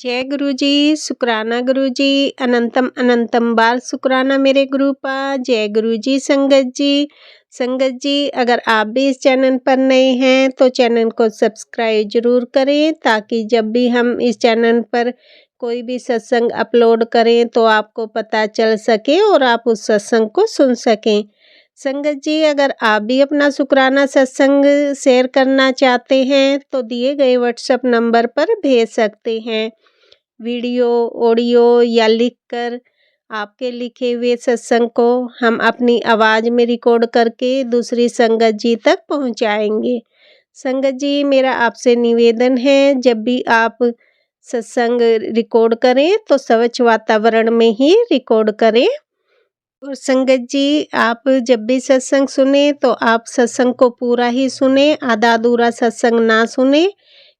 जय गुरु जी, शुक्राना गुरु जी, अनंतम अनंतम बार शुक्राना मेरे गुरुपा। जय गुरु जी। संगत जी अगर आप भी इस चैनल पर नए हैं तो चैनल को सब्सक्राइब जरूर करें, ताकि जब भी हम इस चैनल पर कोई भी सत्संग अपलोड करें तो आपको पता चल सके और आप उस सत्संग को सुन सकें। संगत जी अगर आप भी अपना शुक्राना सत्संग शेयर करना चाहते हैं तो दिए गए व्हाट्सएप नंबर पर भेज सकते हैं। वीडियो, ऑडियो या लिखकर आपके लिखे हुए सत्संग को हम अपनी आवाज़ में रिकॉर्ड करके दूसरी संगत जी तक पहुंचाएंगे। संगत जी मेरा आपसे निवेदन है, जब भी आप सत्संग रिकॉर्ड करें तो स्वच्छ वातावरण में ही रिकॉर्ड करें। और संगत जी आप जब भी सत्संग सुने तो आप सत्संग को पूरा ही सुने, आधा अधूरा सत्संग ना सुने,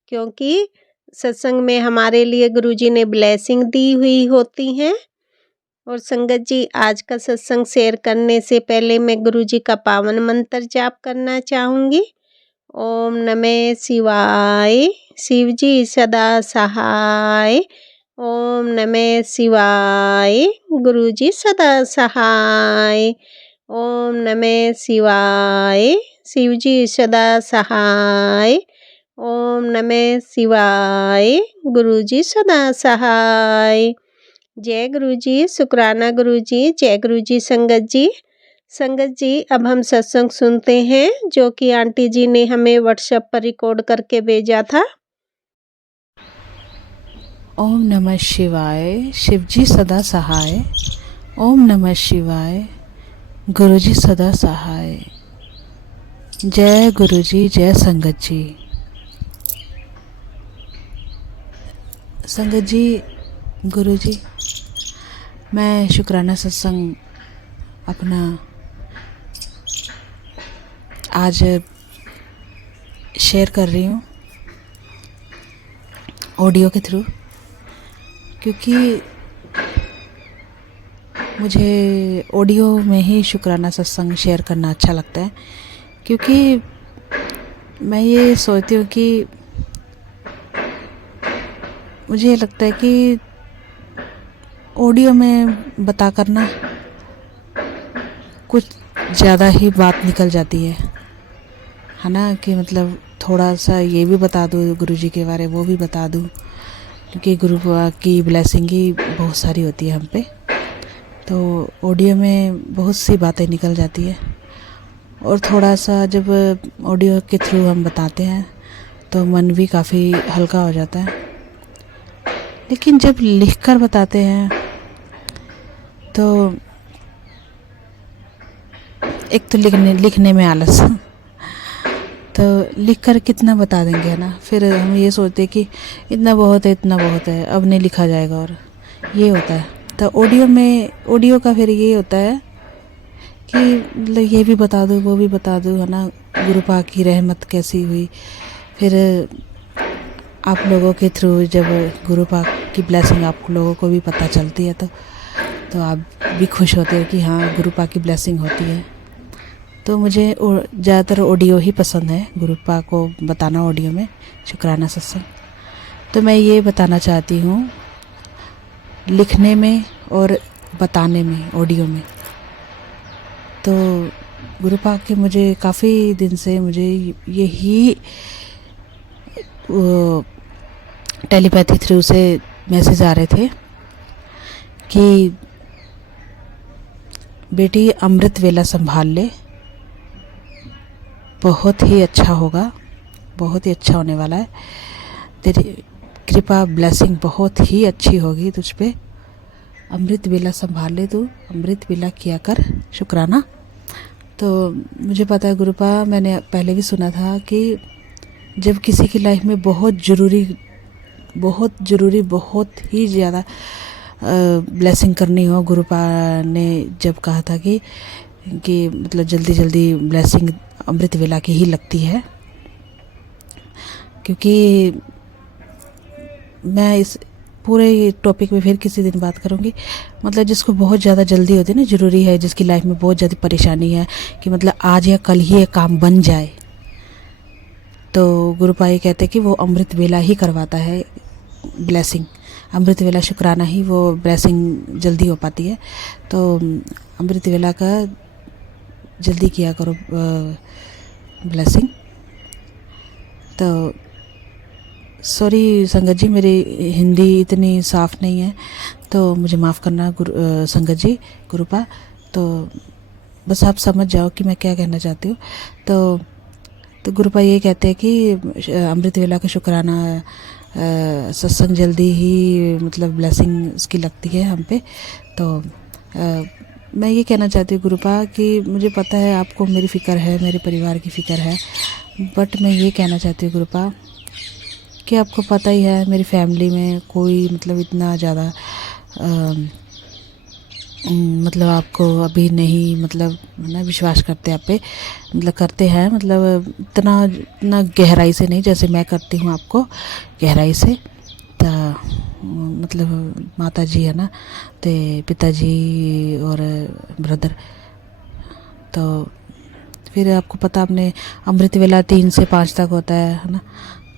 क्योंकि सत्संग में हमारे लिए गुरुजी ने ब्लेसिंग दी हुई होती हैं। और संगत जी आज का सत्संग शेयर करने से पहले मैं गुरुजी का पावन मंत्र जाप करना चाहूँगी। ओम नमः शिवाय, शिव जी सदा सहाय। ओम नमः शिवाय, गुरुजी सदा सहाय। ओम नमः शिवाय, शिव जी सदा सहाय। ओम नमः शिवाय, गुरुजी सदा सहाय। जय गुरुजी, शुक्राना गुरुजी। जय गुरुजी। संगत जी अब हम सत्संग सुनते हैं जो कि आंटी जी ने हमें व्हाट्सएप पर रिकॉर्ड करके भेजा था। ओम नमः शिवाय, शिवजी सदा सहाय। ओम नमः शिवाय, गुरुजी सदा सहाय। जय गुरुजी, जय संगत जी। संगत जी, गुरुजी, मैं शुक्राना सत्संग अपना आज शेयर कर रही हूँ ऑडियो के थ्रू, क्योंकि मुझे ऑडियो में ही शुक्राना सत्संग शेयर करना अच्छा लगता है। क्योंकि मैं ये सोचती हूँ कि मुझे लगता है कि ऑडियो में बता करना कुछ ज़्यादा ही बात निकल जाती है ना, कि मतलब थोड़ा सा ये भी बता दूँ गुरुजी के बारे, वो भी बता दूँ, क्योंकि गुरु की ब्लेसिंग ही बहुत सारी होती है हम पे। तो ऑडियो में बहुत सी बातें निकल जाती है, और थोड़ा सा जब ऑडियो के थ्रू हम बताते हैं तो मन भी काफ़ी हल्का हो जाता है। लेकिन जब लिख कर बताते हैं तो एक तो लिखने में आलस, तो लिख कर कितना बता देंगे, है ना। फिर हम ये सोचते हैं कि इतना बहुत है, अब नहीं लिखा जाएगा, और ये होता है। तो ऑडियो का फिर ये होता है कि मतलब ये भी बता दूँ, वो भी बता दूँ, है ना। गुरु पाक की रहमत कैसी हुई, फिर आप लोगों के थ्रू जब गुरु पाक की ब्लेसिंग आप लोगों को भी पता चलती है तो आप भी खुश होते हो कि हाँ गुरु पाक की ब्लेसिंग होती है। तो मुझे ज़्यादातर ऑडियो ही पसंद है, गुरु पाक को बताना ऑडियो में शुक्राना सत्संग। तो मैं ये बताना चाहती हूँ लिखने में और बताने में, ऑडियो में। तो गुरु पाक के मुझे काफ़ी दिन से मुझे यही टेलीपैथी थ्रू से मैसेज आ रहे थे कि बेटी अमृत वेला संभाल ले, बहुत ही अच्छा होगा, बहुत ही अच्छा होने वाला है, तेरी कृपा ब्लेसिंग बहुत ही अच्छी होगी तुझ पे। अमृत वेला संभाल ले, तू अमृत वेला किया कर शुक्राना। तो मुझे पता है गुरुपा, मैंने पहले भी सुना था कि जब किसी की लाइफ में बहुत ज़रूरी बहुत ही ज़्यादा ब्लेसिंग करनी हो, गुरुपा ने जब कहा था कि मतलब जल्दी ब्लेसिंग अमृत वेला की ही लगती है। क्योंकि मैं इस पूरे टॉपिक में फिर किसी दिन बात करूँगी। मतलब जिसको बहुत ज़्यादा जल्दी होती है ना, ज़रूरी है, जिसकी लाइफ में बहुत ज़्यादा परेशानी है कि मतलब आज या कल ही ये काम बन जाए, तो गुरुपा ये कहते हैं कि वो अमृत वेला ही करवाता है ब्लेसिंग। अमृत वेला शुक्राना ही वो ब्लेसिंग जल्दी हो पाती है। तो अमृत वेला का जल्दी किया करो ब्लेसिंग। तो सॉरी संगत जी, मेरी हिंदी इतनी साफ़ नहीं है तो मुझे माफ़ करना संगत जी, गुरुपा। तो बस आप समझ जाओ कि मैं क्या कहना चाहती हूँ। तो गुरुपा ये कहते हैं कि अमृत वेला का शुक्राना सत्संग जल्दी ही मतलब ब्लेसिंग उसकी लगती है हम पे। तो मैं ये कहना चाहती हूँ गुरुपा कि मुझे पता है आपको मेरी फ़िक्र है, मेरे परिवार की फ़िक्र है, बट मैं ये कहना चाहती हूँ गुरुपा कि आपको पता ही है मेरी फैमिली में कोई मतलब इतना ज़्यादा मतलब आपको अभी नहीं मतलब ना विश्वास करते आप पे, मतलब करते हैं मतलब इतना गहराई से नहीं जैसे मैं करती हूँ आपको गहराई से। तो मतलब माता जी है ना, तो पिताजी और ब्रदर। तो फिर आपको पता आपने अमृत वेला 3 से 5 तक होता है ना।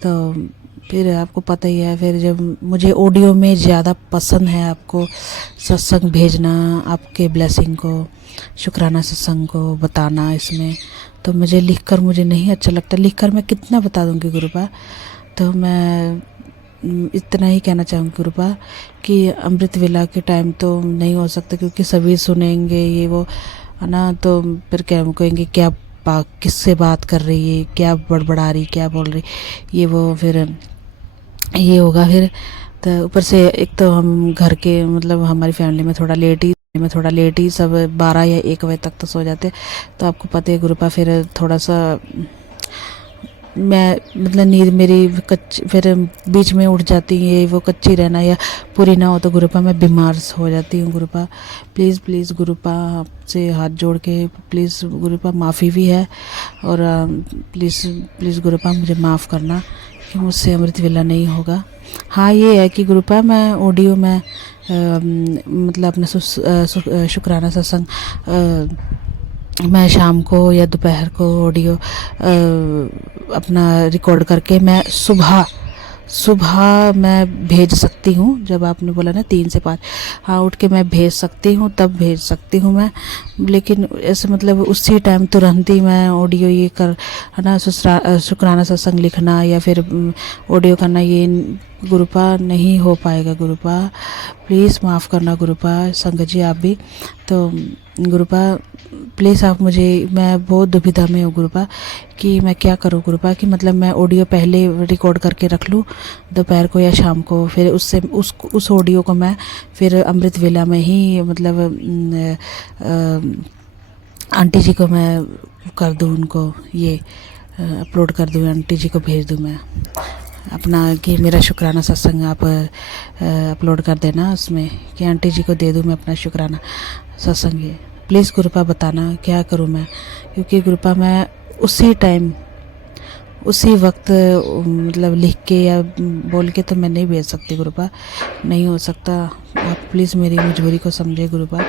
तो फिर आपको पता ही है, फिर जब मुझे ऑडियो में ज़्यादा पसंद है आपको सत्संग भेजना, आपके ब्लेसिंग को, शुक्राना सत्संग को बताना इसमें, तो मुझे लिखकर मुझे नहीं अच्छा लगता। लिखकर मैं कितना बता दूंगी गुरुपा। तो मैं इतना ही कहना चाहूँगी गुरुपा कि अमृत वेला के टाइम तो नहीं हो सकता क्योंकि सभी सुनेंगे ये वो है ना। तो फिर क्या कहेंगे, क्या किससे बात कर रही है, क्या बड़बड़ा रही, क्या बोल रही, ये वो फिर ये होगा। फिर तो ऊपर से एक तो हम घर के मतलब हमारी फैमिली में थोड़ा लेट ही सब 12 या 1 बजे तक तो सो जाते। तो आपको पता है गुरुपा, फिर थोड़ा सा मैं मतलब नींद मेरी कच्ची, फिर बीच में उठ जाती है, वो कच्ची रहना या पूरी ना हो तो गुरुपा मैं बीमार हो जाती हूँ गुरुपा। प्लीज़ गुरुपा आपसे हाथ जोड़ के प्लीज़ गुरुपा, माफ़ी भी है और प्लीज़ गुरुपा मुझे माफ़ करना कि मुझसे अमृत वेला नहीं होगा। हाँ ये है कि गुरुपा मैं ऑडियो में मतलब अपना शुक्राना सत्संग मैं शाम को या दोपहर को ऑडियो अपना रिकॉर्ड करके मैं सुबह मैं भेज सकती हूँ। जब आपने बोला ना 3 से 5, हाँ उठ के मैं भेज सकती हूँ, तब भेज सकती हूँ मैं। लेकिन ऐसे मतलब उसी टाइम तुरंत ही मैं ऑडियो ये कर है ना शुक्राना सत्संग लिखना या फिर ऑडियो करना, ये गुरुपा नहीं हो पाएगा गुरुपा। प्लीज़ माफ़ करना गुरुपा, संगत जी आप भी। तो गुरुपा प्लीज़ आप मुझे, मैं बहुत दुविधा में हूँ गुरुपा कि मैं क्या करूँ गुरुपा, कि मतलब मैं ऑडियो पहले रिकॉर्ड करके रख लूँ दोपहर को या शाम को, फिर उससे उस ऑडियो को मैं फिर अमृत वेला में ही मतलब आंटी जी को मैं कर दूँ, उनको ये अपलोड कर दूँ, आंटी जी को भेज दूँ मैं अपना कि मेरा शुक्राना सत्संग आप अपलोड कर देना उसमें, कि आंटी जी को दे दूँ मैं अपना शुक्राना सत्संग। ये प्लीज़ गुरुपा बताना क्या करूँ मैं, क्योंकि गुरुपा मैं उसी टाइम उसी वक्त मतलब लिख के या बोल के तो मैं नहीं भेज सकती गुरुपा, नहीं हो सकता। आप प्लीज़ मेरी मजबूरी को समझे गुरुपा,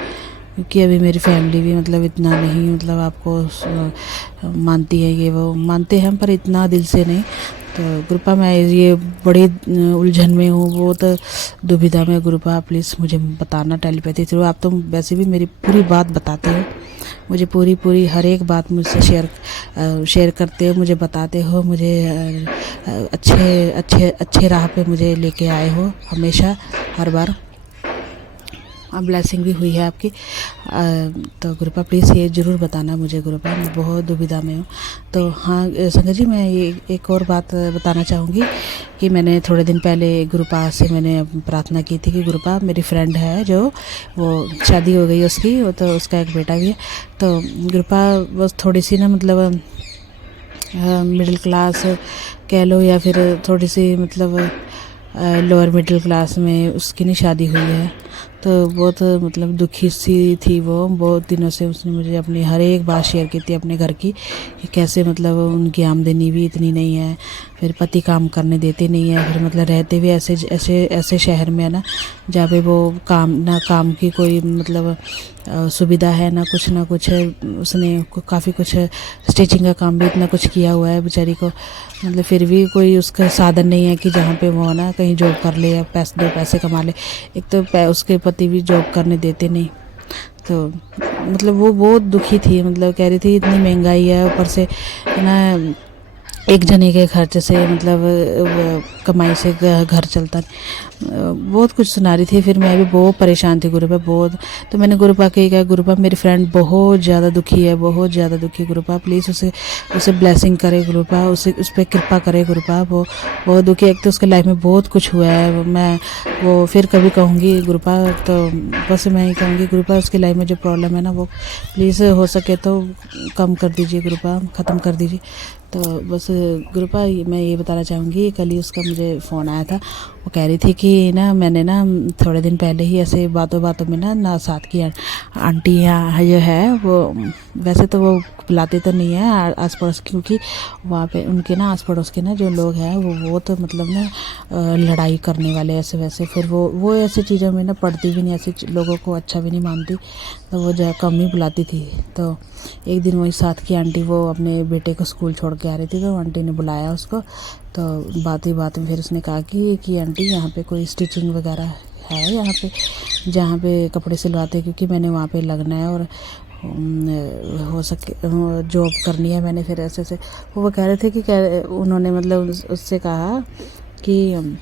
क्योंकि अभी मेरी फैमिली भी मतलब इतना नहीं मतलब आपको मानती है, ये वो मानते हैं पर इतना दिल से नहीं। तो गुरुपा मैं ये बड़ी उलझन में हूँ, बहुत दुविधा में गुरुपा, प्लीज़ मुझे बताना टेलीपैथी थ्रू। आप तो वैसे भी मेरी पूरी बात बताते हो, मुझे पूरी हर एक बात मुझसे शेयर करते हो, मुझे बताते हो, मुझे अच्छे राह पे मुझे लेके आए हो हमेशा, हर बार ब्लेसिंग भी हुई है आपकी। तो गुरुपा प्लीज़ ये ज़रूर बताना मुझे गुरुपा, मैं बहुत दुविधा में हूँ। तो हाँ संगत जी, मैं ये एक और बात बताना चाहूँगी कि मैंने थोड़े दिन पहले गुरुपा से मैंने प्रार्थना की थी कि गुरुपा मेरी फ्रेंड है जो वो शादी हो गई उसकी, तो उसका एक बेटा भी है। तो गुरुपा बस थोड़ी सी ना मतलब मिडिल क्लास कह लो या फिर थोड़ी सी मतलब लोअर मिडिल क्लास में उसकी नहीं शादी हुई है। तो बहुत मतलब दुखी सी थी वो। बहुत दिनों से उसने मुझे अपनी हर एक बात शेयर की थी अपने घर की, कि कैसे मतलब उनकी आमदनी भी इतनी नहीं है, फिर पति काम करने देते नहीं है, फिर मतलब रहते भी ऐसे ऐसे ऐसे शहर में है ना, जहाँ पे वो काम की कोई मतलब सुविधा है ना कुछ है। उसने काफ़ी कुछ स्टिचिंग का काम भी इतना कुछ किया हुआ है बेचारी को, मतलब फिर भी कोई उसका साधन नहीं है कि जहाँ पे वो ना कहीं जॉब कर ले या दो पैसे कमा ले। एक तो उसके पति भी जॉब करने देते नहीं, तो मतलब वो बहुत दुखी थी। मतलब कह रही थी इतनी महंगाई है, ऊपर से ना एक जने के खर्च से मतलब कमाई से घर चलता नहीं। बहुत कुछ सुना रही थी। फिर मैं भी बहुत परेशान थी गुरुपा बहुत। तो मैंने गुरुपा के कहा, गुरुपा मेरी फ्रेंड बहुत ज़्यादा दुखी है, बहुत ज़्यादा दुखी। गुरुपा प्लीज़ उसे ब्लेसिंग करे गुरुपा, उस पर कृपा करे गुरुपा। वो बहुत दुखी है, एक तो उसके लाइफ में बहुत कुछ हुआ है। मैं वो फिर कभी कहूँगी गुरुपा, तो बस मैं ही कहूँगी गुरुपा उसकी लाइफ में जो प्रॉब्लम है ना, वो प्लीज़ हो सके तो कम कर दीजिए गुरुपा, ख़त्म कर दीजिए। तो बस गुरुपा मैं ये बताना चाहूँगी, कल ही उसका मुझे फ़ोन आया था। वो कह रही थी कि ना मैंने ना थोड़े दिन पहले ही ऐसे बातों बातों में ना साथ की आंटी यहाँ जो है वो, वैसे तो वो बुलाते तो नहीं है आस पड़ोस, क्योंकि वहाँ पे उनके ना आस पड़ोस के ना जो लोग हैं वो बहुत मतलब ना लड़ाई करने वाले ऐसे वैसे। फिर वो ऐसी चीज़ों में ना पढ़ती भी नहीं, ऐसे लोगों को अच्छा भी नहीं मानती, तो वो जो कम ही बुलाती थी। तो एक दिन वही साथ की आंटी वो अपने बेटे को स्कूल छोड़ के आ रही थी, तो आंटी ने बुलाया उसको। तो बात ही बात में फिर उसने कहा कि आंटी यहाँ पे कोई स्टिचिंग वगैरह है यहाँ पे, जहाँ पे कपड़े सिलवाते, क्योंकि मैंने वहाँ पे लगना है और हो सके जॉब करनी है मैंने। फिर ऐसे ऐसे वो कह रहे थे कि उन्होंने मतलब उससे कहा कि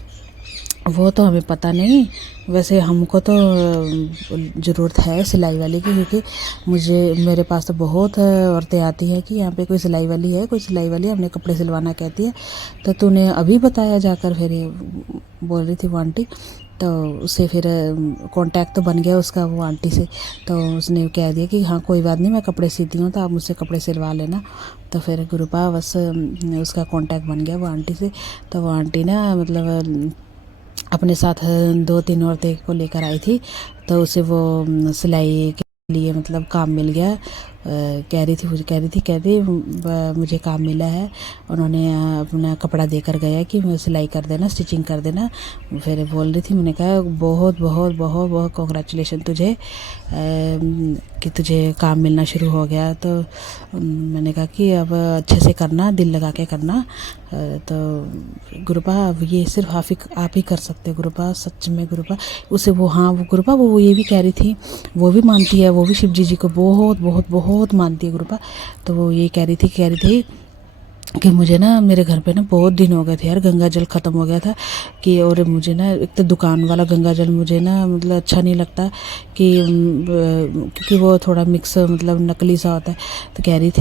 वो तो हमें पता नहीं, वैसे हमको तो ज़रूरत है सिलाई वाली की, क्योंकि मेरे पास तो बहुत औरतें आती हैं कि यहाँ पे कोई सिलाई वाली है, कोई सिलाई वाली है, हमने कपड़े सिलवाना कहती है, तो तूने अभी बताया जाकर। फिर ये बोल रही थी वो आंटी। तो उससे फिर कांटेक्ट तो बन गया उसका वो आंटी से। तो उसने कह दिया कि हाँ कोई बात नहीं, मैं कपड़े सीती हूँ तो आप मुझसे कपड़े सिलवा लेना। तो फिर गुरुपा बस उसका कांटेक्ट बन गया वो आंटी से। तो वो आंटी ना मतलब अपने साथ 2-3 औरतें को लेकर आई थी, तो उसे वो सिलाई के लिए मतलब काम मिल गया। कह रही मुझे काम मिला है, उन्होंने अपना कपड़ा देकर गया कि सिलाई कर देना, स्टिचिंग कर देना। फिर बोल रही थी, मैंने कहा बहुत बहुत बहुत बहुत कॉन्ग्रेचुलेशन तुझे कि तुझे काम मिलना शुरू हो गया। तो मैंने कहा कि अब अच्छे से करना, दिल लगा के करना। तो गुरुपा ये सिर्फ आप ही कर सकते हो गुरुपा, सच में गुरुपा। उसे वो हाँ वो गुरुपा वो ये भी कह रही थी, वो भी मानती है, वो भी शिव जी को बहुत बहुत बहुत मानती है गुरुपा। तो वो ये कह रही थी कि मुझे ना मेरे घर पे ना बहुत दिन हो गए थे यार, गंगा जल ख़त्म हो गया था कि, और मुझे ना एक तो दुकान वाला गंगा जल मुझे ना मतलब अच्छा नहीं लगता कि क्योंकि वो थोड़ा मिक्स मतलब नकली सा होता है। तो कह रही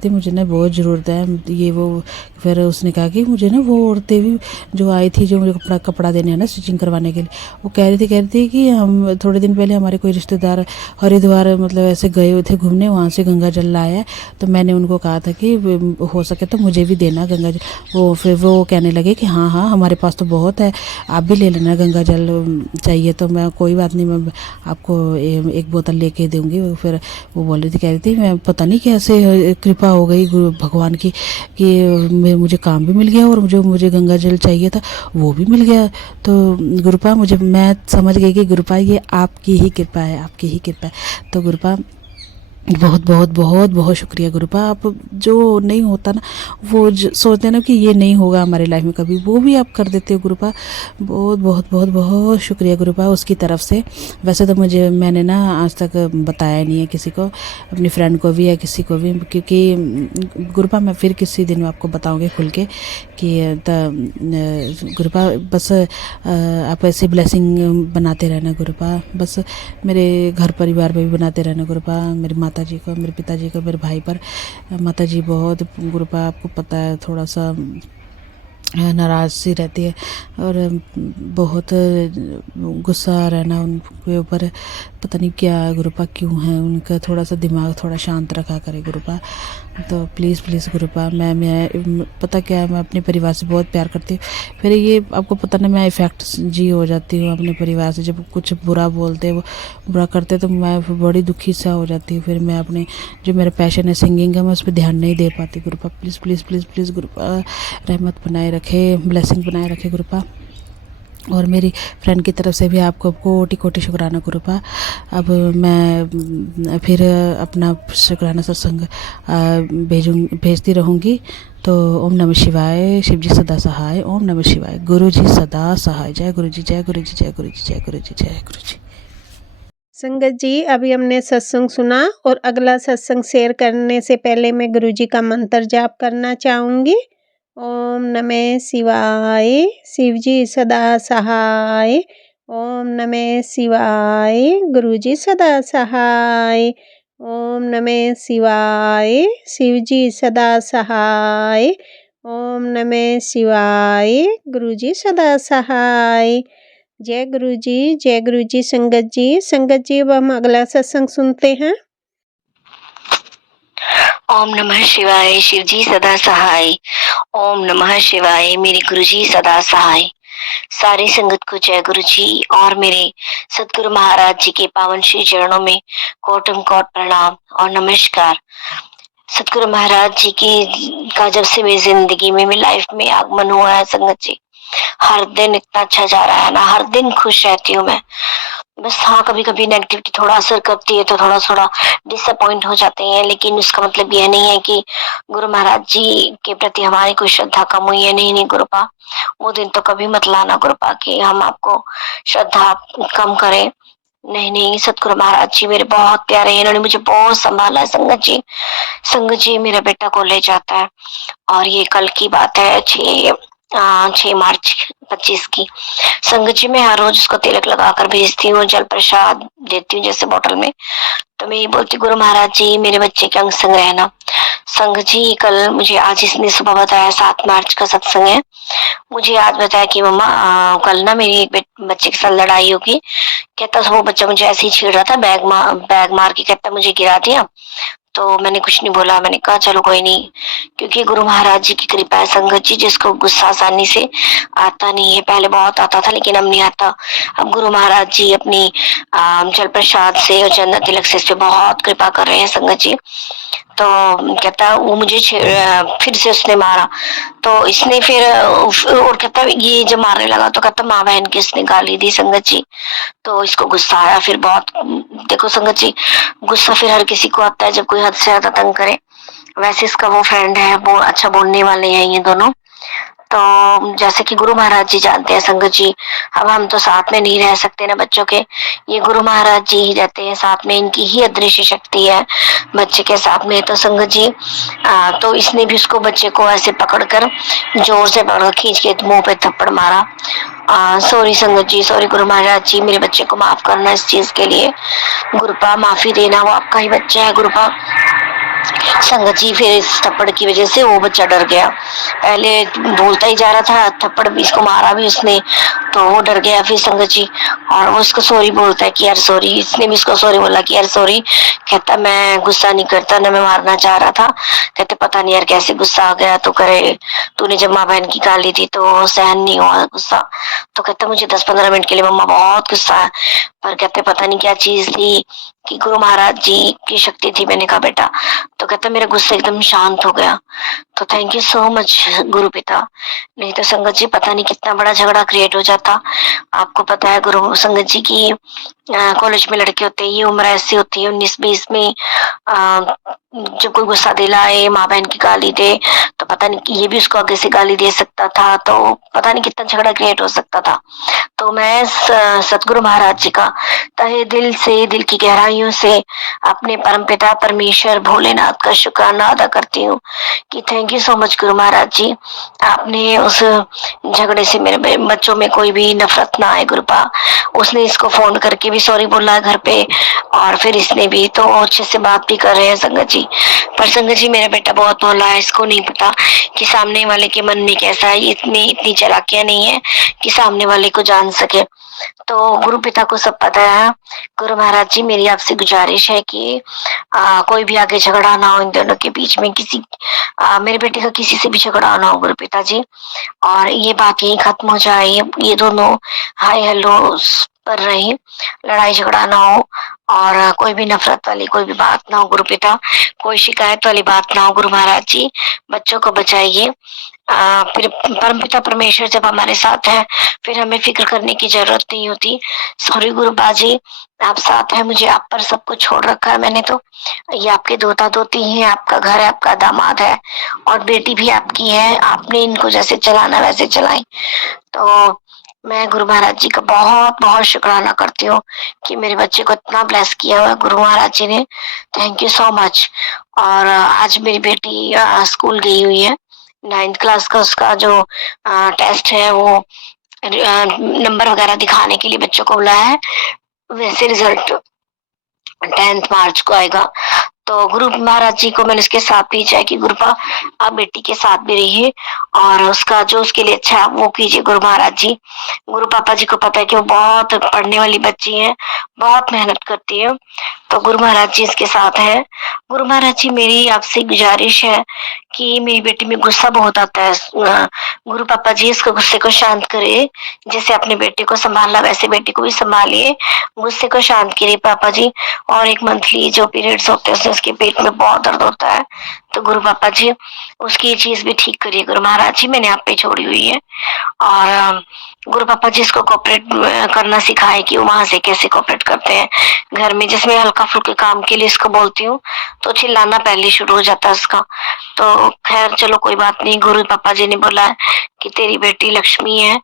थी मुझे ना बहुत ज़रूरत है ये वो। फिर उसने कहा कि मुझे ना वो औरतें भी जो आई थी, जो मुझे कपड़ा देने है ना स्टिचिंग करवाने के लिए, वो कह रही थी कि हम थोड़े दिन पहले हमारे कोई रिश्तेदार हरिद्वार मतलब ऐसे गए हुए थे घूमने, वहाँ से गंगा जल लाया। तो मैंने उनको कहा था कि हो सके तो मुझे भी देना गंगा जल। फिर वो कहने लगे कि हाँ हाँ हमारे पास तो बहुत है, आप भी ले लेना गंगा जल चाहिए तो। मैं कोई बात नहीं, मैं आपको एक बोतल लेके दूंगी। फिर वो कह रही थी मैं पता नहीं कैसे कृपा हो गई गुरु भगवान की कि मुझे काम भी मिल गया और मुझे गंगा जल चाहिए था वो भी मिल गया। तो गुरुपा मैं समझ गई कि गुरुपा ये आपकी ही कृपा है, आपकी ही कृपा है। तो गुरुपा बहुत बहुत बहुत बहुत शुक्रिया गुरुपा। आप जो नहीं होता ना, वो सोचते हैं ना कि ये नहीं होगा हमारे लाइफ में कभी, वो भी आप कर देते हो गुरुपा। बहुत बहुत बहुत बहुत शुक्रिया गुरुपा उसकी तरफ से। वैसे तो मैंने ना आज तक बताया नहीं है किसी को, अपनी फ्रेंड को भी या किसी को भी, क्योंकि गुरुपा मैं फिर किसी दिन आपको बताऊँगी खुल के कि गुरुपा बस आप ऐसे ब्लेसिंग बनाते रहना गुरुपा, बस मेरे घर परिवार पे भी बनाते रहना गुरुपा, मेरी माता जी को, मेरे पिताजी को, मेरे भाई पर। माता जी बहुत गुरुपा आपको पता है थोड़ा सा नाराज़ सी रहती है और बहुत गुस्सा रहना उनके ऊपर। पता नहीं क्या गुरुपा क्यों है, उनका थोड़ा सा दिमाग थोड़ा शांत रखा करे गुरुपा। तो प्लीज़ गुरुपा, मैं पता क्या है, मैं अपने परिवार से बहुत प्यार करती हूँ। फिर ये आपको पता नहीं, मैं इफ़ेक्ट जी हो जाती हूँ अपने परिवार से। जब कुछ बुरा बोलते, वो बुरा करते, तो मैं फिर बड़ी दुखी सा हो जाती हूँ। फिर मैं अपने जो मेरा पैशन है सिंगिंग का, मैं उस पर ध्यान नहीं दे पाती गुरुपा। प्लीज़ गुरुपा, रहमत बनाए रखे, ब्लेसिंग बनाए रखे गुरुपा। और मेरी फ्रेंड की तरफ से भी आपको कोटि कोटि शुक्राना गुरुपा। अब मैं फिर अपना शुक्राना सत्संग भेजती रहूँगी। तो ओम नमः शिवाय, शिव जी सदा सहाय। ओम नमः शिवाय, गुरु जी सदा सहाय। जय गुरु जी, जय गुरु जी, जय गुरु जी, जय गुरु जी, जय गुरु जी। संगत जी, अभी हमने सत्संग सुना और अगला सत्संग शेयर करने से पहले मैं गुरुजी का मंत्र जाप करना चाहूँगी। ओम नमः शिवाय, शिव जी सदा सहाय। ओम नमः शिवाय, गुरुजी सदा सहाय। ओम नमः शिवाय, शिव जी सदा सहाय। ओम नमः शिवाय, गुरुजी सदा सहाय। जय गुरु जी संगत जी। संगत जी, अब हम अगला सत्संग सुनते हैं। ओम नमः शिवाय, शिव जी सदा सहाय। ओम नमः शिवाय, मेरे गुरु जी सदा सहाय। सारी संगत को जय गुरु जी और मेरे सतगुरु महाराज जी के पावन श्री चरणों में कोटम कोट प्रणाम और नमस्कार। सतगुरु महाराज जी की का जब से मेरी जिंदगी में, मेरी लाइफ में आगमन हुआ है संगत जी, हर दिन इतना अच्छा जा रहा है ना, हर दिन खुश रहती हूँ मैं। बस हाँ, कभी कभी नेगेटिविटी थोड़ा असर करती है तो थोड़ा डिसअपॉइंट हो जाते हैं, लेकिन उसका मतलब यह नहीं है कि गुरु महाराज जी के प्रति हमारी कोई श्रद्धा कम हुई है। नहीं गुरुपा, वो दिन तो कभी मत लाना गुरुपा कि हम आपको श्रद्धा कम करें। नहीं, सतगुरु महाराज जी मेरे बहुत प्यारे हैं, इन्होंने मुझे बहुत संभाला है संगत जी। संगत जी मेरा बेटा कॉलेज जाता है और ये कल की बात है, 6 मार्च 25 की। संगत जी मैं हर रोज उसको तिलक लगाकर भेजती हूँ, जल प्रसाद देती हूँ जैसे बोतल में। तो मैं ये बोलती, गुरु महाराज जी मेरे बच्चे के अंग संग रहना। संगत जी कल मुझे, आज इसने सुबह बताया 7 मार्च का सत्संग है, मुझे आज बताया कि मम्मा कल ना मेरी एक बच्चे के साथ लड़ाई होगी। कहता वो बच्चा मुझे ऐसे ही छेड़ रहा था, बैग मार के कहता मुझे गिरा दिया। तो मैंने कुछ नहीं बोला, मैंने कहा चलो कोई नहीं, क्योंकि गुरु महाराज जी की कृपा है संगत जी, जिसको गुस्सा आसानी से आता नहीं है। पहले बहुत आता था लेकिन अब नहीं आता। अब गुरु महाराज जी अपनी जल प्रसाद से और चंदन तिलक से इस पे बहुत कृपा कर रहे हैं संगत जी। तो कहता वो मुझे फिर से उसने मारा, तो इसने फिर और कहता ये जब मारने लगा तो कहता माँ बहन की इसने गाली दी संगत जी। तो इसको गुस्सा आया फिर बहुत। देखो संगत जी, गुस्सा फिर हर किसी को आता है जब कोई हद से ज्यादा तंग करे। वैसे इसका वो फ्रेंड है, वो अच्छा बोलने वाले हैं ये दोनों। तो जैसे कि गुरु महाराज जी जानते हैं संगत जी, अब हम तो साथ में नहीं रह सकते ना बच्चों के, ये गुरु महाराज जी ही रहते हैं साथ में, इनकी ही अदृश्य शक्ति है बच्चे के साथ में। तो संगत जी तो इसने भी उसको बच्चे को ऐसे पकड़कर जोर से पकड़ खींच के मुंह पे थप्पड़ मारा। सॉरी संगत जी, सॉरी गुरु महाराज जी, मेरे बच्चे को माफ करना इस चीज के लिए। गुरुपा माफी देना, वो आपका ही बच्चा है गुरुपा। संगत जी फिर इस थप्पड़ की वजह से वो बच्चा डर गया, पहले बोलता ही जा रहा था, थप्पड़ भी इसको मारा भी उसने, तो वो डर गया फिर संगत जी। और वो उसको सॉरी बोलता है कि यार सॉरी, इसने भी उसको सॉरी बोला कि यार सॉरी। कहता मैं गुस्सा नहीं करता ना, मैं मारना चाह रहा था। कहते पता नहीं यार कैसे गुस्सा आ गया, तो करे तूने जब माँ बहन की गाली दी तो सहन नहीं हुआ गुस्सा। तो कहता मुझे 10-15 मिनट के लिए मम्मा बहुत गुस्सा है, पर कहते पता नहीं क्या चीज थी कि गुरु महाराज जी की शक्ति थी। मैंने कहा बेटा, तो कहता मेरा गुस्सा एकदम शांत हो गया। तो थैंक यू सो मच गुरु पिता, नहीं तो संगत जी पता नहीं कितना बड़ा झगड़ा क्रिएट हो जाता। आपको पता है गुरु संगत जी की कॉलेज में लड़के होते हैं, ये उम्र ऐसी होती है 19-20 में, जब कोई गुस्सा दिलाए, माँ बहन की गाली दे, तो पता नहीं कि ये भी उसको आगे से गाली दे सकता था, तो पता नहीं कितना झगड़ा क्रिएट हो सकता था। तो मैं सतगुरु महाराज जी का तहे दिल से, दिल की गहराइयों से अपने परमपिता परमेश्वर भोलेनाथ का शुक्राना अदा करती हूँ कि thank you so much Guru Maharaj जी। आपने उस झगड़े से मेरे बच्चों में कोई भी नफरत ना आए गुरुपा। उसने इसको फोन करके भी सॉरी बोला है घर पे, और फिर इसने भी तो अच्छे से बात भी कर रहे हैं संगत जी। पर संगत जी मेरा बेटा बहुत भोला है, इसको नहीं पता कि सामने वाले के मन में कैसा है। इतनी चालाकियां नहीं है कि सामने वाले को जान सके। तो गुरु पिता को सब पता है। गुरु महाराज जी मेरी आपसे गुजारिश है कि कोई भी आगे झगड़ा ना हो इन दोनों के बीच में, मेरे बेटे का किसी से भी झगड़ा ना हो गुरु पिता जी, और ये बात यही खत्म हो जाए। ये दोनों हाय हेलो पर रहे, लड़ाई झगड़ा ना हो, और कोई भी नफरत वाली कोई भी बात ना हो गुरु पिता, कोई शिकायत वाली बात ना हो गुरु महाराज जी। बच्चों को बचाइए। फिर परमपिता परमेश्वर जब हमारे साथ है फिर हमें फिक्र करने की जरूरत नहीं होती। सॉरी गुरु बाजी, आप साथ है, मुझे आप पर सब कुछ छोड़ रखा है मैंने तो। ये आपके दोता दोती हैं, आपका घर है, आपका दामाद है, और बेटी भी आपकी है। आपने इनको जैसे चलाना वैसे चलाई। तो मैं गुरु महाराज जी का बहुत बहुत शुक्राना करती हूँ कि मेरे बच्चे को इतना ब्लेस किया हुआ है गुरु महाराज जी ने। Thank you so much. और आज मेरी बेटी स्कूल गई हुई है। 9th क्लास का उसका जो टेस्ट है वो नंबर वगैरह दिखाने के लिए बच्चों को बुलाया है। वैसे रिजल्ट 10th मार्च को आएगा। तो गुरु महाराज जी को मैंने उसके साथ भेजा है कि गुरुपा आप बेटी के साथ भी रहिए और उसका जो उसके लिए अच्छा वो कीजिए गुरु महाराज जी। गुरु पापा जी को पता है कि वो बहुत पढ़ने वाली बच्ची है, बहुत मेहनत करती है, तो गुरु महाराज जी इसके साथ है। गुरु महाराज जी मेरी आपसे गुजारिश है कि मेरी बेटी में गुस्सा बहुत आता है। गुरु पापा जी इसको गुस्से को शांत करे, जैसे अपने बेटे को संभाला वैसे बेटी को भी संभालिए, गुस्से को शांत करिए पापा जी। और एक मंथली जो पीरियड्स होते हैं उसके पेट में बहुत दर्द होता है, तो गुरु पापा जी उसकी ये चीज भी ठीक करिए गुरु महाराज जी, मैंने आप पे छोड़ी हुई है। और गुरु पापा जी इसको कोऑपरेट करना सिखाए कि वो वहां से कैसे कोऑपरेट करते हैं घर में। जिसमें हल्का फुल्के काम के लिए इसको बोलती हूँ तो चिल्लाना पहले शुरू हो जाता है उसका। तो खैर चलो कोई बात नहीं, गुरु पापा जी ने बोला है कि तेरी बेटी लक्ष्मी है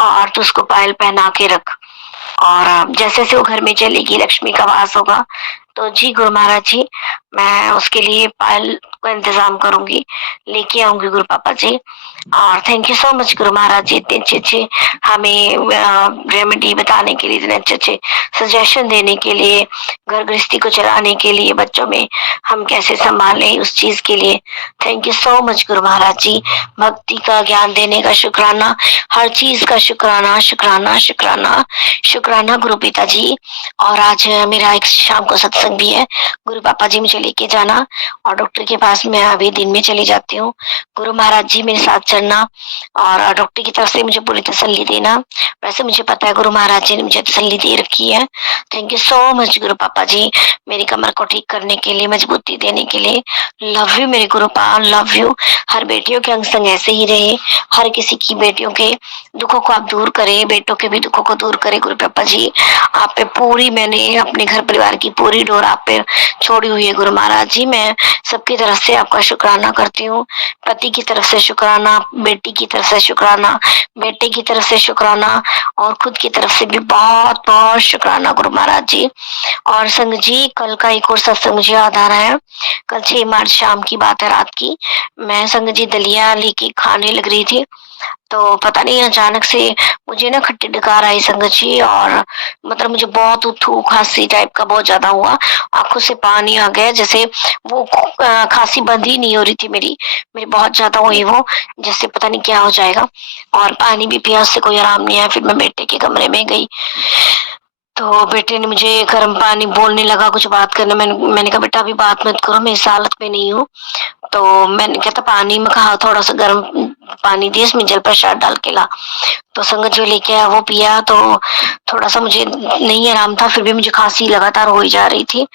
और तू उसको पायल पहना के रख, और जैसे से वो घर में चलेगी लक्ष्मी का वास होगा। तो जी गुरु महाराज जी मैं उसके लिए पायल का इंतजाम करूंगी, लेके आऊंगी गुरु पापा जी। और thank you so much Guru Maharaj जी, इतने अच्छे हमें रेमेडी बताने के लिए, इतने अच्छे सजेशन देने के लिए, घर गृहस्थी को चलाने के लिए, बच्चों में हम कैसे संभालें उस चीज के लिए। Thank you so much Guru Maharaj जी। भक्ति का ज्ञान देने का शुक्राना, हर चीज का शुक्राना शुक्राना शुक्राना शुक्राना गुरु पिता जी। और आज मेरा एक शाम को सत्संग भी है, गुरु पापा जी मुझे लेके जाना, और डॉक्टर के पास मैं अभी दिन में चली जाती हूँ। गुरु महाराज जी मेरे साथ चलना और डॉक्टर की तरफ से मुझे पूरी तसल्ली देना। वैसे मुझे पता है गुरु महाराज जी ने मुझे तसल्ली दे रखी है। थैंक यू सो मच गुरु पापा जी, मेरी कमर को ठीक करने के लिए, मजबूती देने के लिए। लव यू मेरे गुरु पा, लव यू। हर बेटियों के अंग संग ऐसे ही रहे, हर किसी की बेटियों के दुखों को आप दूर करें, बेटों के भी दुखों को दूर करें गुरु पापा जी। आप पे पूरी, मैंने अपने घर परिवार की पूरी डोर आप पे छोड़ी हुई है गुरु महाराज जी। मैं सबकी तरफ से आपका शुक्राना करती हूँ, पति की तरफ से शुक्राना, बेटी की तरफ से शुक्राना, बेटे की तरफ से शुक्राना, और खुद की तरफ से भी बहुत बहुत शुक्राना गुरु महाराज जी। और संग जी कल का एक और सत्संग मुझे याद आ रहा है। कल 6 मार्च शाम की बात है, रात की। मैं संग जी दलिया लेके खाने लग रही थी, तो पता नहीं अचानक से मुझे ना खट्टी डकार आई संगत जी, और मतलब मुझे बहुत उठू खांसी टाइप का बहुत ज्यादा हुआ, आंखों से पानी आ गया, जैसे वो खांसी बंद ही नहीं हो रही थी मेरी बहुत ज्यादा हुई वो, जैसे पता नहीं क्या हो जाएगा। और पानी भी पिया, उससे कोई आराम नहीं आया। फिर मैं बेटे के कमरे में गई तो बेटे ने मुझे गर्म पानी बोलने लगा, कुछ बात करने। मैंने कहा बेटा अभी बात मत करो, मैं इस हालत में नहीं हूँ। तो मैंने कहता पानी में कहा थोड़ा सा गर्म पानी दिया, इसमें जल प्रसाद डाल के ला। तो संगत जो लेके आया वो पिया, तो थोड़ा सा मुझे नहीं आराम था, फिर भी मुझे खांसी लगातार हो ही जा रही थी।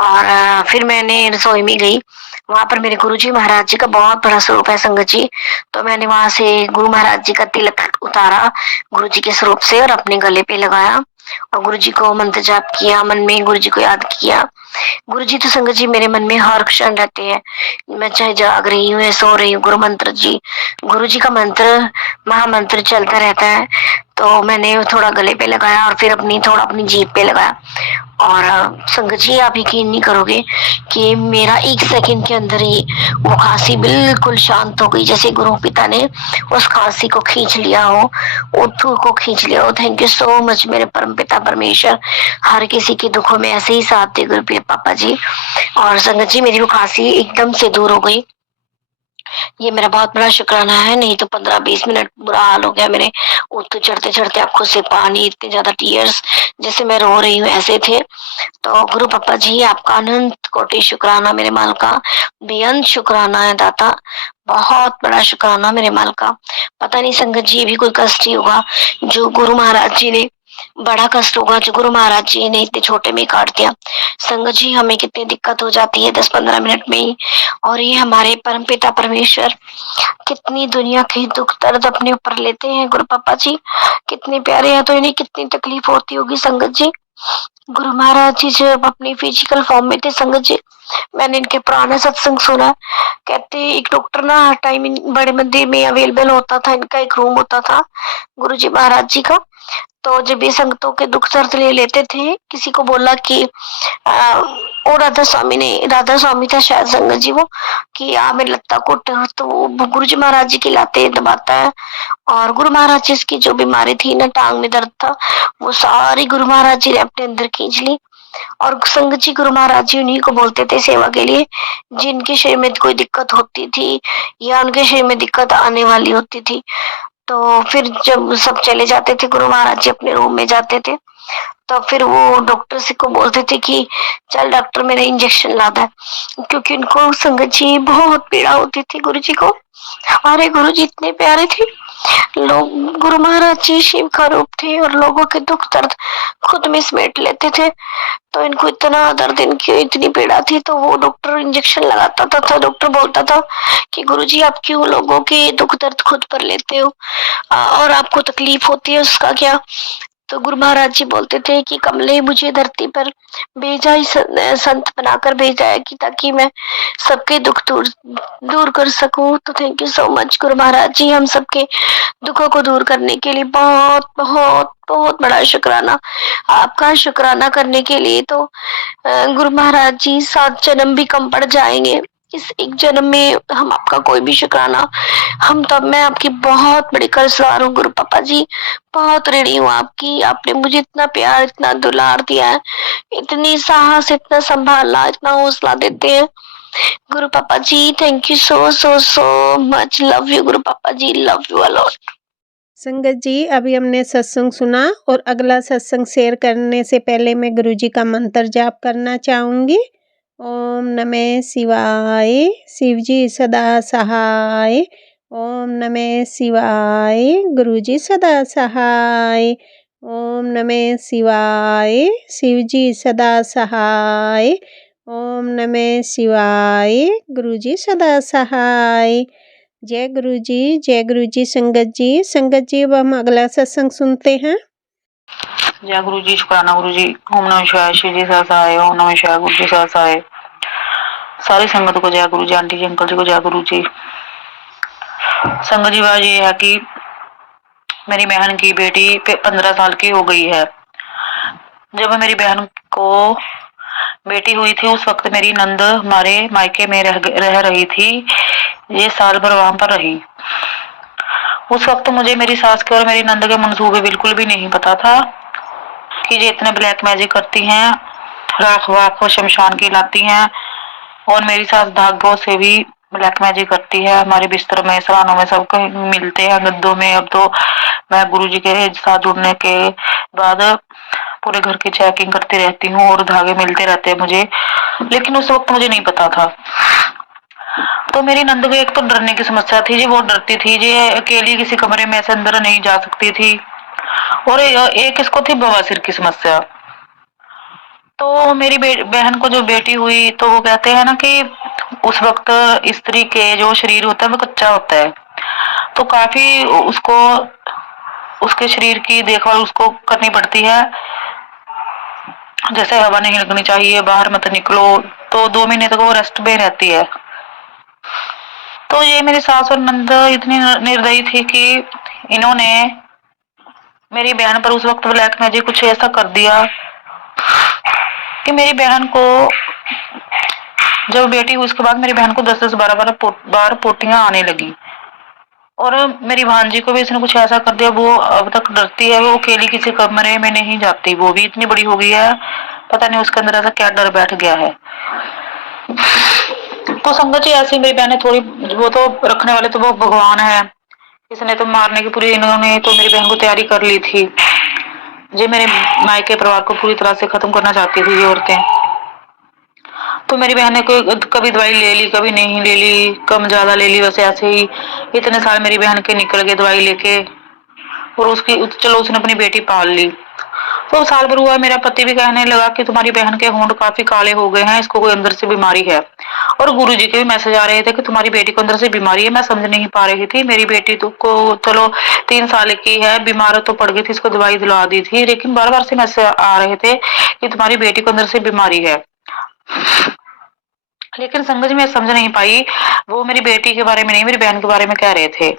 और फिर मैंने रसोई में गई, वहां पर मेरे गुरु जी महाराज जी का बहुत बड़ा स्वरूप है संगत जी। तो मैंने वहां से गुरु महाराज जी का तिलक उतारा गुरु जी के स्वरूप से और अपने गले पे लगाया, और गुरु जी को मंत्र जाप किया, मन में गुरु जी को याद किया। गुरु जी तो संगत जी मेरे मन में हर क्षण रहते हैं, मैं चाहे जाग रही हूँ या सो रही हूँ। गुरु मंत्र जी, गुरु जी का मंत्र महामंत्र चलता रहता है। तो मैंने थोड़ा गले पे लगाया और फिर थोड़ा अपनी जीभ पे लगाया। और संगत जी, आप यकीन नहीं करोगे कि मेरा 1 सेकंड के अंदर ही वो खांसी बिल्कुल शांत हो गई, जैसे गुरु पिता ने उस खांसी को खींच लिया हो, उठू को खींच लिया हो। थैंक यू सो मच मेरे परम पिता परमेश्वर, हर किसी के दुखों में ऐसे ही साथ दे गुरु पापा जी। और संगत जी, मेरी वो खांसी एकदम से दूर हो गई। ये मेरा बहुत बड़ा शुक्राना है, नहीं तो 15-20 मिनट बुरा हाल हो गया मेरे। ऊपर चढ़ते चढ़ते आंखों से पानी, इतने ज्यादा टीयर्स, जैसे मैं रो रही हूँ ऐसे थे। तो गुरु पापा जी, आपका अनंत कोटि शुक्राना मेरे माल का, बेअंत शुक्राना है दाता, बहुत बड़ा शुक्राना मेरे माल का। पता नहीं संगत जी, ये भी कोई कष्ट ही होगा जो गुरु महाराज जी ने, बड़ा कष्ट होगा जो गुरु महाराज जी ने इतने छोटे में ही काट दिया। संगत जी, हमें कितनी दिक्कत हो जाती है 10-15 मिनट में ही, और ये हमारे परमपिता परमेश्वर कितनी दुनिया के दुख दर्द अपने ऊपर लेते हैं गुरु पापा जी, कितने प्यारे हैं। तो इन्हें कितनी तकलीफ होती होगी संगत जी। गुरु महाराज जी जब अपनी फिजिकल फॉर्म में थे संगत जी, मैंने इनके पुराना सत्संग सुना, कहते एक डॉक्टर ना हर टाइम बड़े मंदिर में अवेलेबल होता था, इनका एक रूम होता था गुरु जी महाराज जी का। तो जब ये संगतों के दुख दर्द ले लेते थे, किसी को बोला कि और राधा स्वामी था शायद संगत जी वो, कि मेरे लत्ता कुट, तो वो गुरु जी महाराज जी खिलाते दबाता है। और गुरु महाराज जी की जो बीमारी थी ना, टांग में दर्द था, वो सारी गुरु महाराज जी ने अपने अंदर खींच ली। और संगत जी, गुरु महाराज जी उन्हीं को बोलते थे सेवा के लिए, जिनके शरीर में कोई दिक्कत होती थी या उनके शरीर में दिक्कत आने वाली होती थी। तो फिर जब सब चले जाते थे, गुरु महाराज जी अपने रूम में जाते थे, तो फिर वो डॉक्टर से को बोलते थे कि चल डॉक्टर मेरा इंजेक्शन ला दे, क्योंकि उनको संगत जी बहुत पीड़ा होती थी गुरु जी को। हमारे गुरु जी इतने प्यारे थे, लोग गुरु महाराज जी शिव का रूप थे और लोगों के दुख दर्द खुद में समेट लेते थे। तो इनको इतना दर्द, इनकी इतनी पीड़ा थी, तो वो डॉक्टर इंजेक्शन लगाता था। तो डॉक्टर बोलता था कि गुरुजी, आप क्यों लोगों के दुख दर्द खुद पर लेते हो, और आपको तकलीफ होती है उसका क्या। तो गुरु महाराज जी बोलते थे कि कमले, मुझे धरती पर भेजा ही संत बनाकर भेजा है कि ताकि मैं सबके दुख दूर कर सकूं। तो thank you so much Guru Maharaj जी, हम सबके दुखों को दूर करने के लिए बहुत बहुत बहुत बड़ा शुक्राना। आपका शुक्राना करने के लिए तो गुरु महाराज जी 7 जन्म भी कम पड़ जाएंगे। इस एक जन्म में हम आपका कोई भी शुक्राना, मैं आपकी बहुत बड़ी कर्जदार हूँ गुरु पापा जी, बहुत ऋणी हूँ आपकी। आपने मुझे इतना प्यार, इतना दुलार दिया है, इतनी साहस, इतना संभालना, इतना हौसला देते हैं गुरु पापा जी। Thank you so so so much, love you गुरु पापा जी, लव यू अलॉट। संगत जी, अभी हमने सत्संग सुना और अगला सत्संग शेयर करने से पहले मैं गुरुजी का मंत्र जाप करना चाहूँगी। ओम नमः शिवाय, शिवजी सदा सहाय। ओम नमः शिवाय, गुरुजी सदा सहाय। ओम नमः शिवाय, शिवजी सदा सहाय। ओम नमः शिवाय, गुरुजी सदा सहाय। जय गुरु जी संगत जी। संगत जी, अब हम अगला सत्संग सुनते हैं। जय गुरु जी, शुक्राना गुरु जी। ओम नमः शिवाय, शिव जी सहाय। ओम नमः शिवाय, गुरु जी सहाय। सारी संगत को जय गुरु जी, आंटी जी अंकल जी को जय गुरु जी। संगत जी, बात ये है कि मेरी बहन की बेटी 15 साल की हो गई है। जब मेरी बहन को बेटी हुई थी, उस वक्त मेरी नंद हमारे मायके में रह रही थी। ये साल भर वहां पर रही। उस वक्त मुझे मेरी सास के और मेरी नंद के मंसूबे बिल्कुल भी नहीं पता था कि ये इतने ब्लैक मैजिक करती हैं, राख वाख और शमशान की लाती हैं, और मेरी सास धागों से भी ब्लैक मैजिक करती है। हमारे बिस्तर में, सरानों में, सब कहीं मिलते हैं, गद्दों में। अब तो मैं गुरुजी के साथ जुड़ने के बाद पूरे घर की चेकिंग करती रहती हूँ और धागे मिलते रहते हैं मुझे, लेकिन उस वक्त मुझे नहीं पता था। तो मेरी नंद को एक तो डरने की समस्या थी जी, वो डरती थी जी, अकेली किसी कमरे में से अंदर नहीं जा सकती थी, और एक इसको थी बवासीर की समस्या। तो मेरी बहन को जो बेटी हुई, तो वो कहते हैं ना कि उस वक्त स्त्री के जो शरीर होता है वो कच्चा होता है, तो काफी उसको उसके शरीर की देखभाल उसको करनी पड़ती है। जैसे हवा नहीं लगनी चाहिए, बाहर मत निकलो, तो 2 महीने तक वो रेस्ट में रहती है। तो ये मेरी सास और नंद इतनी निर्दयी थी कि इन्होंने मेरी बहन पर उस वक्त ब्लैक मैजिक कुछ ऐसा कर दिया कि मेरी बहन को, जब बेटी हुई उसके बाद मेरी बहन को 10-10 12-12 बार पोटियां आने लगी। और मेरी भांजी को भी इसने कुछ ऐसा कर दिया, वो अब तक डरती है, वो अकेली किसी कमरे में नहीं जाती, वो भी इतनी बड़ी हो गई है, पता नहीं उसके अंदर ऐसा क्या डर बैठ गया है। तो संगत जी ऐसी मेरी बहनें थोड़ी, वो तो रखने वाले तो वो भगवान है, इसने तो मारने की पूरी, इन्होंने तो मेरी बहन को तैयारी कर ली थी। जी मेरे मायके परिवार को पूरी तरह से खत्म करना चाहती थी ये औरतें। तो मेरी बहन ने कोई कभी दवाई ले ली, कभी नहीं ले ली, कम ज्यादा ले ली, वैसे ऐसे ही इतने साल मेरी बहन के निकल गए दवाई लेके। और उसकी, चलो उसने अपनी बेटी पाल ली। तो साल भर हुआ, मेरा पति भी कहने लगा कि तुम्हारी बहन के होंठ काफी काले हो गए हैं, इसको कोई अंदर से बीमारी है। और गुरुजी के भी मैसेज आ रहे थे कि तुम्हारी बेटी को अंदर से बीमारी है। मैं समझ नहीं पा रही थी, मेरी बेटी तो को चलो 3 साल की है, बीमार तो पड़ गई थी, इसको दवाई दिला दी थी, लेकिन बार बार से मैसेज आ रहे थे कि तुम्हारी बेटी को अंदर से बीमारी है। लेकिन संगत जी मैं समझ नहीं पाई, वो मेरी बेटी के बारे में नहीं, मेरी बहन के बारे में कह रहे थे।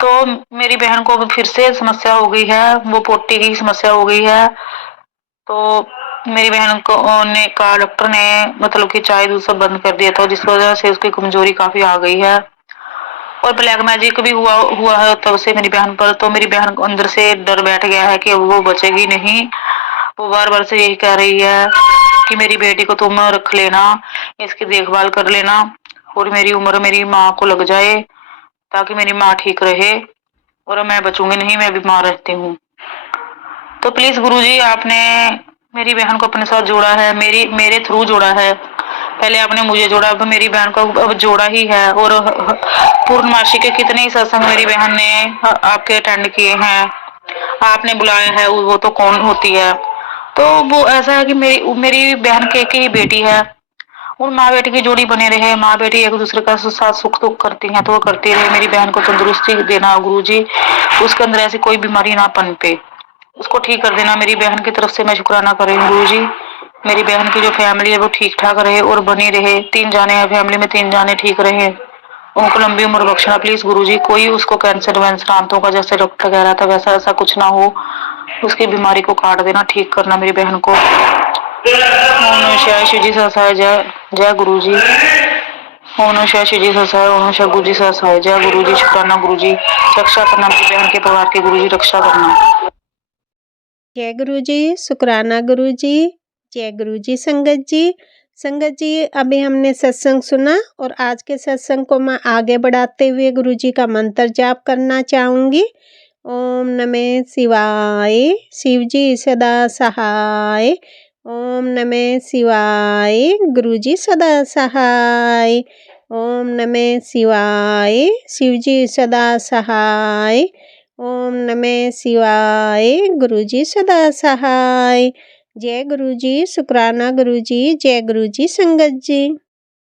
तो मेरी बहन को फिर से समस्या हो गई है, वो पोटी की समस्या हो गई है। तो मेरी बहन को ने का डॉक्टर ने मतलब कि चाय दूध सब बंद कर दिया था, जिस वजह से उसकी कमजोरी काफी आ गई है। और ब्लैक मैजिक भी हुआ है तब से मेरी बहन पर। तो मेरी बहन को अंदर से डर बैठ गया है कि वो बचेगी नहीं। वो बार बार से यही कह रही है कि मेरी बेटी को तुम रख लेना, इसकी देखभाल कर लेना, और मेरी उम्र मेरी माँ को लग जाए ताकि मेरी माँ ठीक रहे, और मैं बचूंगी नहीं, मैं बीमार रहती हूँ। तो प्लीज गुरुजी, आपने मेरी बहन को अपने साथ जोड़ा है, मेरे थ्रू जोड़ा है। पहले आपने मुझे जोड़ा, अब मेरी बहन को अब जोड़ा ही है। और पूर्णमासी के कितने ही सत्संग मेरी बहन ने आपके अटेंड किए हैं, आपने बुलाया है, वो तो कौन होती है। तो वो ऐसा है कि मेरी बहन के ही बेटी है, और माँ बेटी की जोड़ी बने रहे, माँ बेटी एक दूसरे का साथ सुख दुख करती हैं, तो वो करती रहे। मेरी बहन को तंदुरुस्ती देना गुरुजी, उसके अंदर ऐसी कोई बीमारी ना पनपे, उसको ठीक कर देना। मेरी बहन की तरफ से मैं शुक्राना कर रही हूँ गुरुजी, मेरी बहन की जो फैमिली है वो ठीक ठाक रहे और बनी रहे। 3 जाने हैं फैमिली में, 3 जाने ठीक रहे, उनको लंबी उम्र बख्शना प्लीज गुरुजी। कोई उसको कैंसर वैंसर आंतों का जैसे डॉक्टर कह रहा था वैसा ऐसा कुछ ना हो, उसकी बीमारी को काट देना, ठीक करना मेरी बहन को। ओम नमः शिवाय, शिव जी सहाय, जय गुरु जी। ओम नमः शिवाय, शिव जी सहाय, ओम नमः शिवाय, गुरु जी सहाय, जय गुरु जी। शुक्राना गुरु जी, रक्षा करना मेरी बहन के परिवार के, गुरु जी रक्षा करना। जय गुरु जी, शुक्राना गुरु जी, जय गुरु जी। संगत जी, संगत जी अभी हमने सत्संग सुना, और आज के सत्संग को मैं आगे बढ़ाते हुए गुरु जी का मंत्र जाप करना चाहूँगी। ओम नमः शिवाय, शिव जी सदा सहाय। ओम नमः शिवाय, गुरु जी सदा सहाय। ओम नमः शिवाय, शिव जी सदा सहाय। ओम नमः शिवाय, गुरु जी सदा सहाय। जय गुरु जी, शुक्राना गुरु जी, जय गुरु जी। संगत जी।